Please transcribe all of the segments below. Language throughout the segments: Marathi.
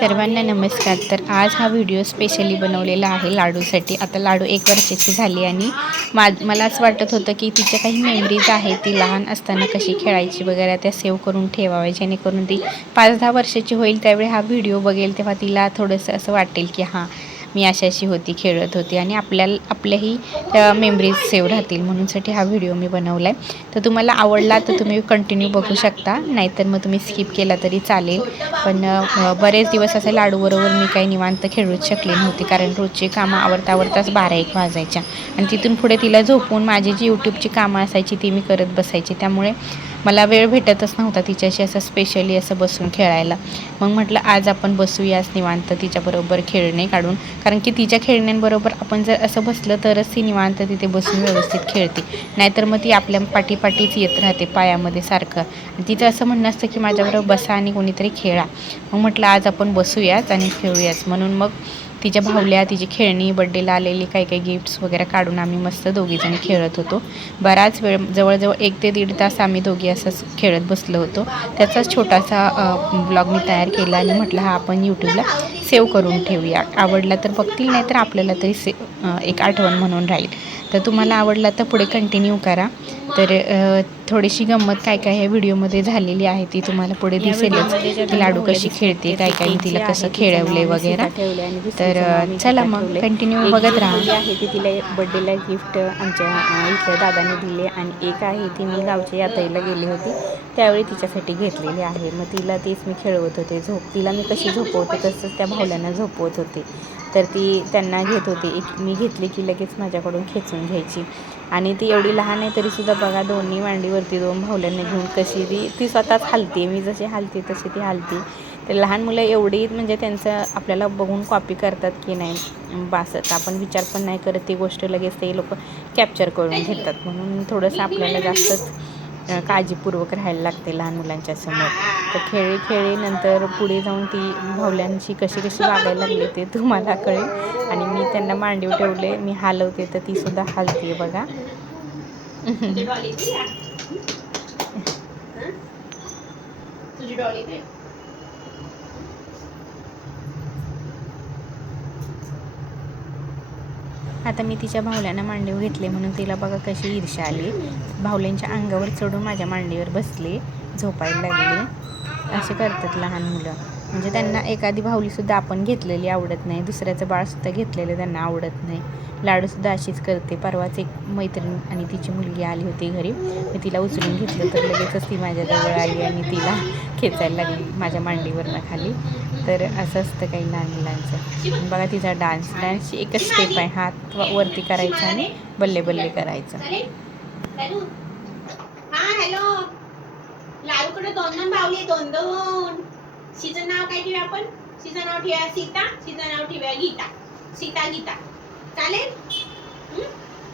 सर्वांना नमस्कार. तर आज हा व्हिडिओ स्पेशली बनवलेला आहे लाडूसाठी. आता लाडू 1 वर्षाची झाली आणि मला असं वाटत होतं की तिच्या काही मेमरीज आहेत, ती लहान असताना कशी खेळायची वगैरे त्या सेव्ह करून ठेवाव्या, जेणेकरून ती 5-10 वर्षाची होईल त्यावेळी हा व्हिडिओ बघेल तेव्हा तिला थोडंसं असं वाटेल की हां, मी अशी होती, खेळत होती आणि आपल्याही त्या मेमरीज सेव्ह राहतील. म्हणूनसाठी हा व्हिडिओ मी बनवला आहे. तर तुम्हाला आवडला तर तुम्ही कंटिन्यू बघू शकता, नाहीतर मग तुम्ही स्किप केला तरी चालेल. पण बरेच दिवस असे लाडूबरोबर मी काही निवांत खेळूच शकले नव्हते, कारण रोजची कामं आवरताच 12-1 वाजायच्या आणि तिथून पुढे तिला झोपून माझी जी यूट्यूबची कामं असायची ती मी करत बसायची. त्यामुळे मला वेळ भेटतच नव्हता तिच्याशी असं स्पेशली असं बसून खेळायला. मग म्हटलं आज आपण बसूयाच निवांत तिच्याबरोबर खेळणे काढून, कारण की तिच्या खेळण्यांबरोबर आपण जर असं बसलं तरच ती निवांत तिथे बसून व्यवस्थित खेळते, नाहीतर मग ती आपल्या पाठीपाठीच येत राहते पायामध्ये सारखं. आणि तिचं असं म्हणणं असतं की माझ्याबरोबर बसा आणि कोणीतरी खेळा. मग म्हटलं आज आपण बसूयाच आणि खेळूयाच. म्हणून मग तिच्या भावल्या, तिची खेळणी, बड्डेला आलेली काही गिफ्ट्स वगैरे काढून आम्ही मस्त दोघीजणी खेळत होतो. बराच वेळ, जवळजवळ 1 ते 1.5 तास आम्ही दोघी असंच खेळत बसलो होतो. त्याचाच छोटासा ब्लॉग मी तयार केला आणि म्हटलं हा आपण यूट्यूबला सेव्ह करून ठेवूया. आवडला तर बघतील, नाही तर आपल्याला तरी एक आठवण म्हणून राहील. तर तुम्हाला आवडला तर पुढे कंटिन्यू करा. तर थोडीशी गंमत काय ह्या व्हिडिओमध्ये झालेली आहे ती तुम्हाला पुढे दिसेलच. ती लाडू कशी खेळते, काय मी तिला कसं खेळवले वगैरे. तर चला मग कंटिन्यू बघत राहा. आहे ती तिला बड्डेला गिफ्ट आमच्या इथल्या दादाने दिले आणि एक आहे ती मी गावच्या यात्रेला गेली होती त्यावेळी तिच्यासाठी घेतलेली आहे. मग तिला तेच मी खेळवत होते. तिला मी कशी झोपवते तसंच त्या भावल्यांना झोपवत होते. तर ती त्यांना घेत होती. मी घेतली की लगेच माझ्याकडून खेचून घ्यायची आणि ती एवढी लहान आहे तरीसुद्धा बघा दोन्ही मांडीवरती 2 भावल्यांना घेऊन कशी ती स्वतःच हलते. मी जशी हलते तशी ती हलते. तर लहान मुलं एवढी म्हणजे त्यांचं आपल्याला बघून कॉपी करतात की नाही बासच, आपण विचार पण नाही करत ती गोष्ट लगेच ते लोक कॅप्चर करून घेतात. म्हणून थोडंसं आपल्याला जास्तच काळजीपूर्वक राहायला लागते लहान मुलांच्या समोर. तर खेळी नंतर पुढे जाऊन ती भावल्यांशी कशी वागायला लागली ते तुम्हाला कळेल. आणि मी त्यांना मांडीवर ठेवले, मी हलवते तर ती सुद्धा हलते बघा. तुझी डॉली दे. आता मी तिच्या भावल्यांना मांडीवर घेतले म्हणून तिला बघा कशी ईर्ष्या आली. भावल्यांच्या अंगावर चढून माझ्या मांडीवर बसले, झोपायला लागले. असे करतात लहान मुलं. म्हणजे त्यांना एखादी भावलीसुद्धा आपण घेतलेली आवडत नाही, दुसऱ्याचं बाळसुद्धा घेतलेलं त्यांना आवडत नाही. लाडूसुद्धा अशीच करते. परवाच एक मैत्रीण आणि तिची मुलगी आली होती घरी, मी तिला उचलून घेतलं तर लगेचच ती माझ्याजवळ आली आणि तिला खेचायला लागली माझ्या मांडीवरनं खाली. तर असं असतं काही लहान मुलांचं. बघा तिचा डान्सची एकच स्टेप आहे, हात वरती करायचा आणि बल्ले बल्ले करायचं. हां हॅलो, लाडूकडे 2 भावली, 2. शिचं नाव काय ठेवूया आपण? शिचं नाव ठेवूया सीता, शिचं नाव ठेवूया गीता. सीता गीता चालेल?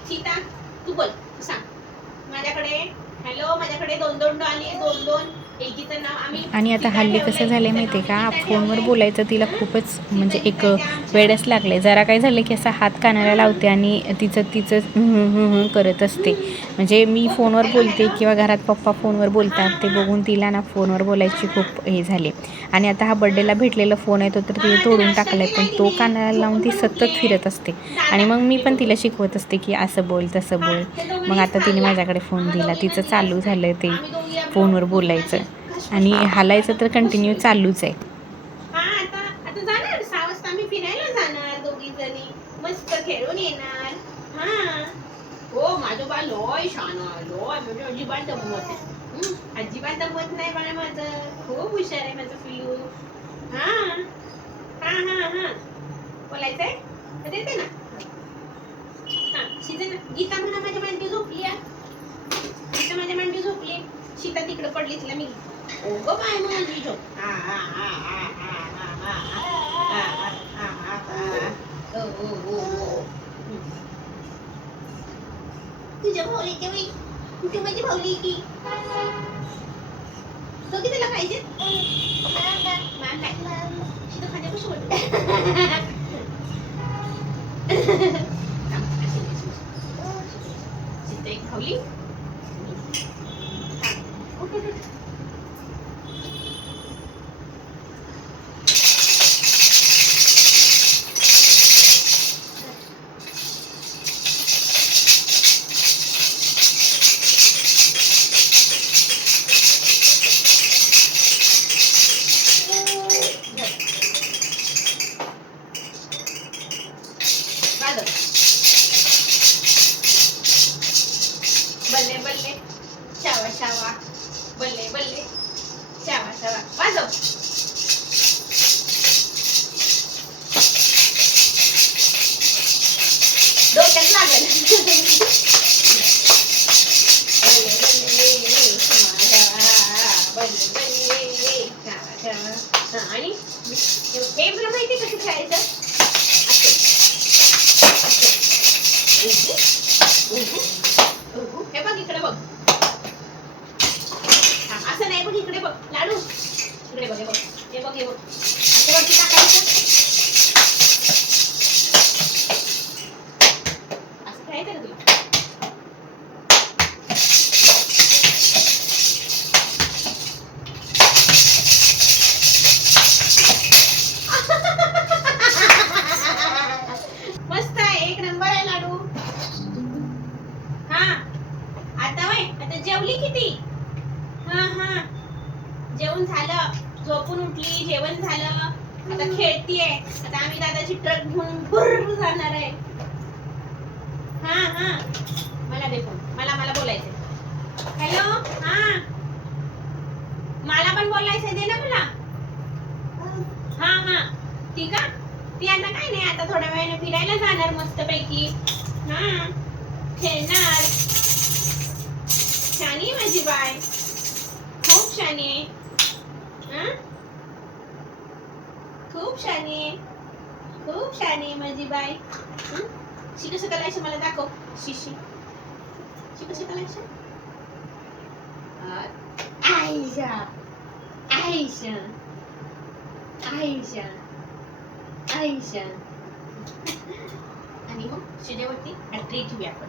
सीता तू बोल, सांग माझ्याकडे. हॅलो, माझ्याकडे 2 डॉली, 2. एकीचं नाव आम्ही आणि आता हल्ली कसं झालं माहिती आहे का, फोनवर बोलायचं तिला खूपच म्हणजे एक वेडच लागलं आहे. जरा काय झालं की असा हात कानाला लावते आणि तिचं करत असते. म्हणजे मी फोनवर बोलते किंवा घरात पप्पा फोनवर बोलतात ते बघून तिला ना फोनवर बोलायची खूप हे झाली. आणि आता हा बड्डेला भेटलेला फोन आहे तो तर तिने तोडून टाकला आहे, पण तो कानाला लावून ती सतत फिरत असते. आणि मग मी पण तिला शिकवत असते की असं बोल तसं बोल. मग आता तिने माझ्याकडे फोन दिला, तिचं चालू झालं ते फोनवर बोलायचं आणि हालायचं तर कंटिन्यू चालूच आहे. आता जाणार 6 वाजता आम्ही फिरायला जाणार दोघी जणी, मस्त खेळून येणार. हां हो, माझं बाळ लय छान आहे, लय म्हणजे अजिबात दमवत नाही. अजिबात दमवत नाही बाळ माझं, खूप हुशार आहे माझं पिल्लू. हां हां हां हां बोलायचंय तर देते ना. हां शिजा ना, गीता म्हणा माझ्या मांडी झोपली आहे. गीता माझ्या मांडी झोपली. सीता तिकडे पडली, तिला मी ओ गं बाय माझी झोप. तुझ्या भावलीच्या वेळी तू माझी भावली की दोघी तुला पाहिजे. शिता खाद्या कसं वाटतं. सीता एक भावली. शावा बल्ले बल्ले शावा शावा वाजव. डोक्यात लागल. आणि हे तुला माहिती कसं खेळायचं. हे बघ इकडे बघ. असं नाही बघ इकडे बघ लाडू. इकडे बघ हे बघ हे बघ हे बघ असं वरती टाकायचं. असं खेळायचं का तुला. मस्त आहे. एक नंबर आहे लाडू. हा आता वय आता जेवली किती. हा हा जेवण झालं. झोपून उठली. जेवण झालं. आता खेळतीये. आता आम्ही दादाची ट्रक घेऊन भुर्र जाणार आहे. हा हा मला दे फोन. मला बोलायचंय. हॅलो. हा मला पण बोलायचंय. दे ना मला. हा हा ती का ती आता काय नाही. आता थोड्या वेळाने फिरायला जाणार मस्त पैकी. हा खेळणार. शानी माझी बाय. खूप शानी आहे. खूप शानी आहे. खूप शानी आहे माझी बाय. शी कसं करायचं मला दाखव. शी कसं करायचं. आयशा आयशा आयशा आयशा. आणि मग शिजेवरती ट्री ठेवूया आपण.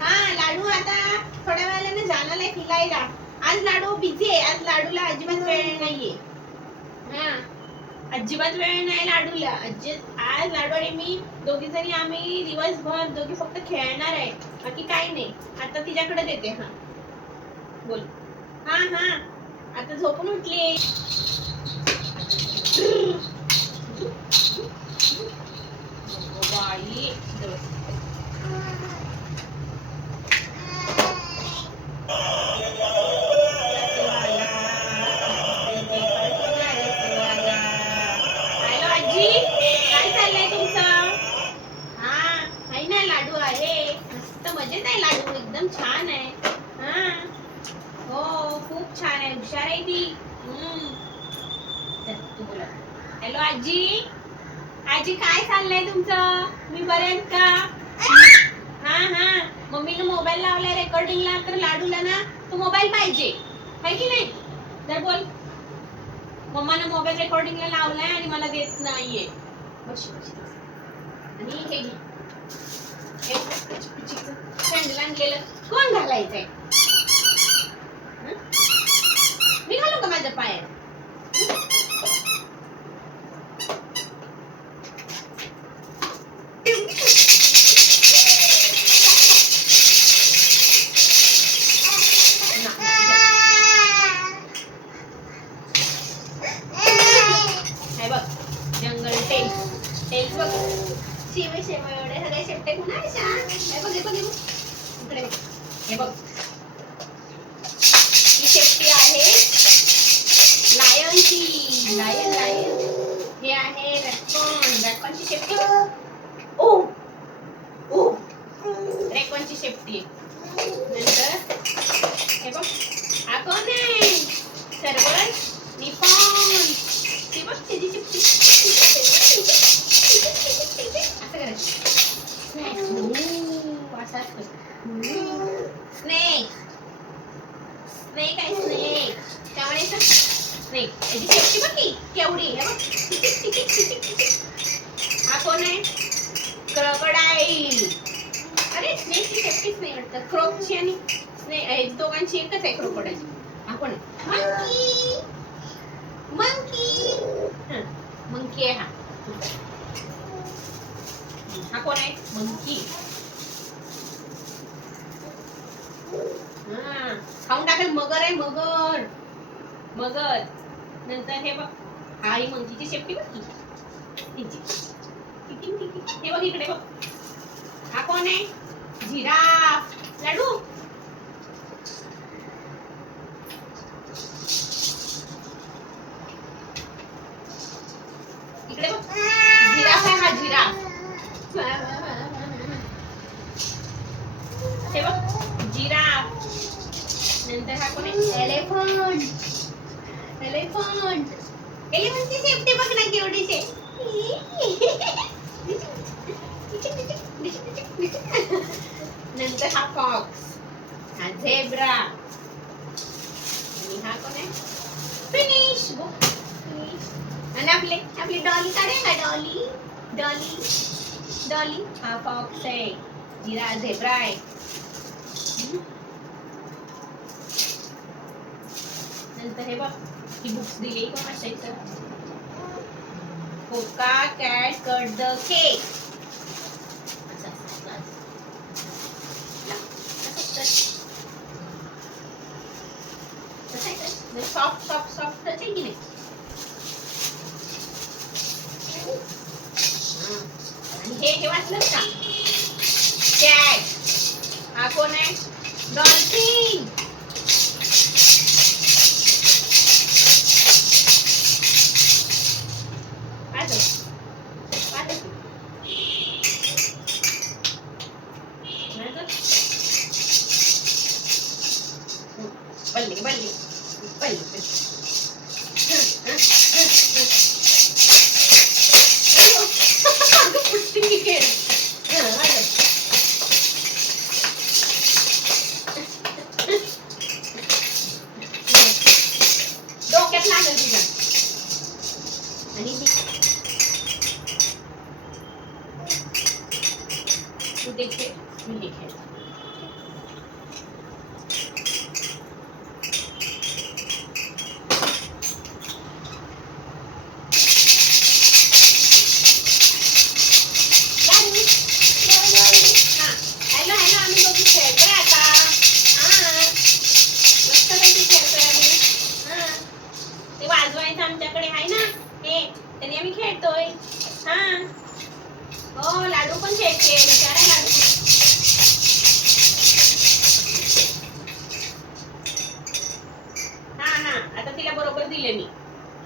हा लाडू आता थोड्या वेळाने जाणार आहे फिरायला. आज लाडू बिझी आहे. आज लाडूला अजिबात वेळ नाहीये. हा अजिबात वेळ नाही लाडूला. आज लाडू आणि मी दोघी जणी आम्ही दिवसभर दोघी फक्त खेळणार आहे. बाकी काही नाही. आता तिच्याकडे देते. हा बोल. हा हा आता झोपून उठली. बाई काय चाललंय तुमचं. हा आहे ना लाडू आहे. मस्त मजेत आहे लाडू. एकदम छान आहे. हा हो खूप छान आहे. हुशार आहे ती. तू बोला. हॅलो आजी. आजी काय चाललंय तुमचं. मी बरे आहेत का. हा हा मम्मीने मोबाईल लावलाय रेकॉर्डिंगला. तर लाडूला ना तो मोबाईल पाहिजे आहे की नाही. तर बोल. मम्माने मोबाईल रेकॉर्डिंगला लावलाय आणि मला देत नाहीये. आणि हे घे. सँडल आणलेलं कोण घालायचंय. मी घालू का माझ्या पायात. हे बघ जंगल टेल्स बघ. शिव शिव एवढे सगळे शेपटे कुणाच्या. हे बघ हे बघ इकडे बघ. हे बघ ही शेपटी आहे लायनची. लायन हे आहे रॅकॉनची शेपटी. ओ ओ रॅकॉनची शेपटी. नंतर हे बघ हा कोण आहे. Server Nippon. ती बघ त्याची शेपटी. असं करायचं. स्नेक स्नेक आहे स्नेक. त्यामुळे स्नेक याची शेपटी बघ की केवढी. हे बघ. हा कोण आहे. क्रोकोडाईल. अरे स्नेकची शेपटीच नाही वाटतं. क्रोकची आणि स्नेक दोघांची एकच आहे क्रोकोडाईल. हा कोण आहे. मंकी मंकी आहे. हा कोण आहे. मंकी. हा खाऊन टाकेल. मगर आहे मगर. मगर. नंतर हे बघ, हा ही मंकीची शेपटी बघ की. हे बघ इकडे बघ, हा कोण आहे? जिराफ. लाडू इकडे बघ, जिराफ आहे हा, जिराफ. हे बघ जिराफ. नंतर हा कोण आहे? एलिफंट. एलिफंट. एलिफंटची शेपटी बघ ना केवढीशी. नंतर हा फॉक्स, हा झेब्रा. आणि हा कोण आहे? फिनिश. आणि आपली डॉली काढे का? डॉली. डॉली. डॉली. हा फॉक्स आहे, जिरा झेब्रा आहे. नंतर हे बघ, ही बुक्स दिली कोण असायचं? Coca cat cut the cake. Soft soft soft आहे की नाही? आणि हे वाचलं का? कॅट. हा कोण आहे? डॉल्फिन. बल्ली बल्ली बल्ली. डोक्यात लागल तुझ्या. आणि तू ते खेळ, मी हे खेळ. आमच्याकडे आहे ना हे, त्याने आम्ही खेळतोय. हा हो, लाडू पण खेळते. विचारा लाडू. हा आता तिला बरोबर दिले मी.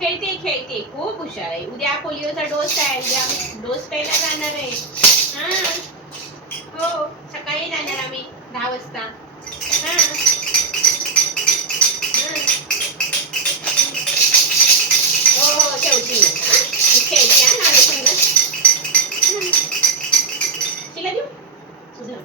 खेळते खूप हुशार आहे. उद्या पोलिओचा डोस आहे, उद्या डोस प्यायला जाणार आहे. हा हो, सकाळी जाणार आम्ही 10 वाजता. हा हो ठेवते मी खेळते. लाडू संग तिला देऊ तुझं.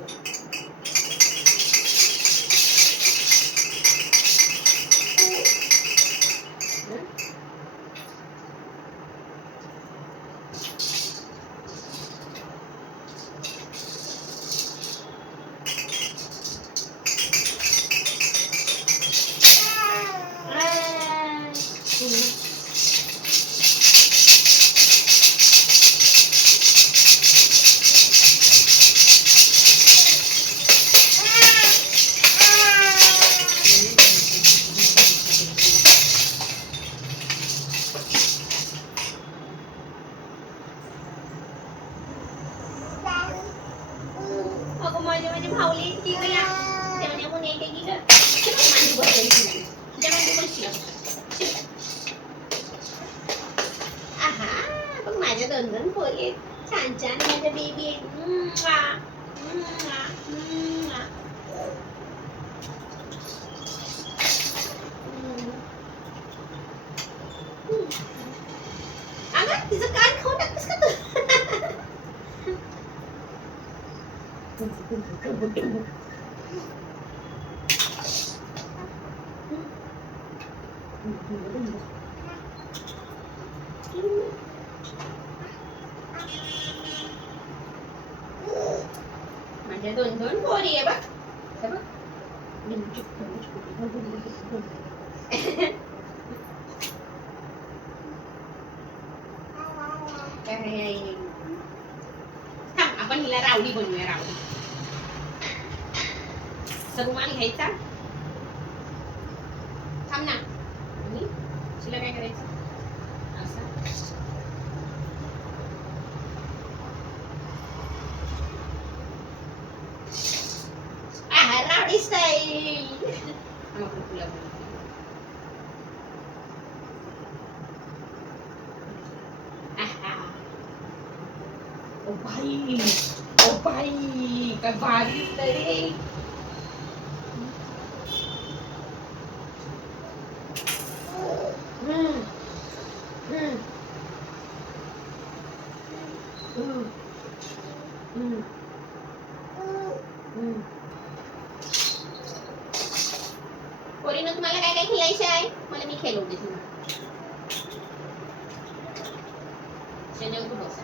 माझी भावली इतकी गया तेवढ्या म्हणून येते की ग मांडी बसली तुझ्या मांडी बसली. आहा बघ माझ्या दोन पोरी आहेत छान छान. माझ्या बेबी आहेत. अगं तिचं कान खाऊ टाकतेस का तू? माझ्या दोन पोरी आहे बघ. आपण हिला रावडी बनवूया. रावडी रुमाल घ्यायचा. थांब ना. स्टाईल. ओ भाई, ओ भाई, काय भारी दिसतंय रे. पोरीनं तुम्हाला काय काय खेळायचं आहे? मला मी खेळवते तुम्हाला. शेण्यावर तू बस.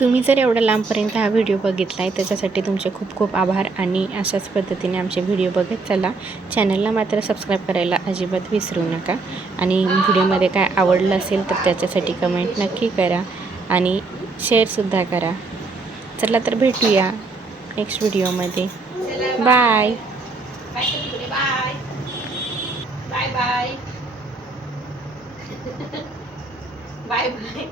तुम्ही जर एवढा लांबपर्यंत हा व्हिडिओ बघितला आहे त्याच्यासाठी तुमचे खूप खूप आभार. आणि अशाच पद्धतीने आमचे व्हिडिओ बघत चला. चॅनलला मात्र सबस्क्राईब करायला अजिबात विसरू नका. आणि व्हिडिओमध्ये काय आवडलं असेल तर त्याच्यासाठी कमेंट नक्की करा आणि शेअरसुद्धा करा. चला तर भेटूया नेक्स्ट व्हिडिओमध्ये. Bye. Bye bye bye bye bye.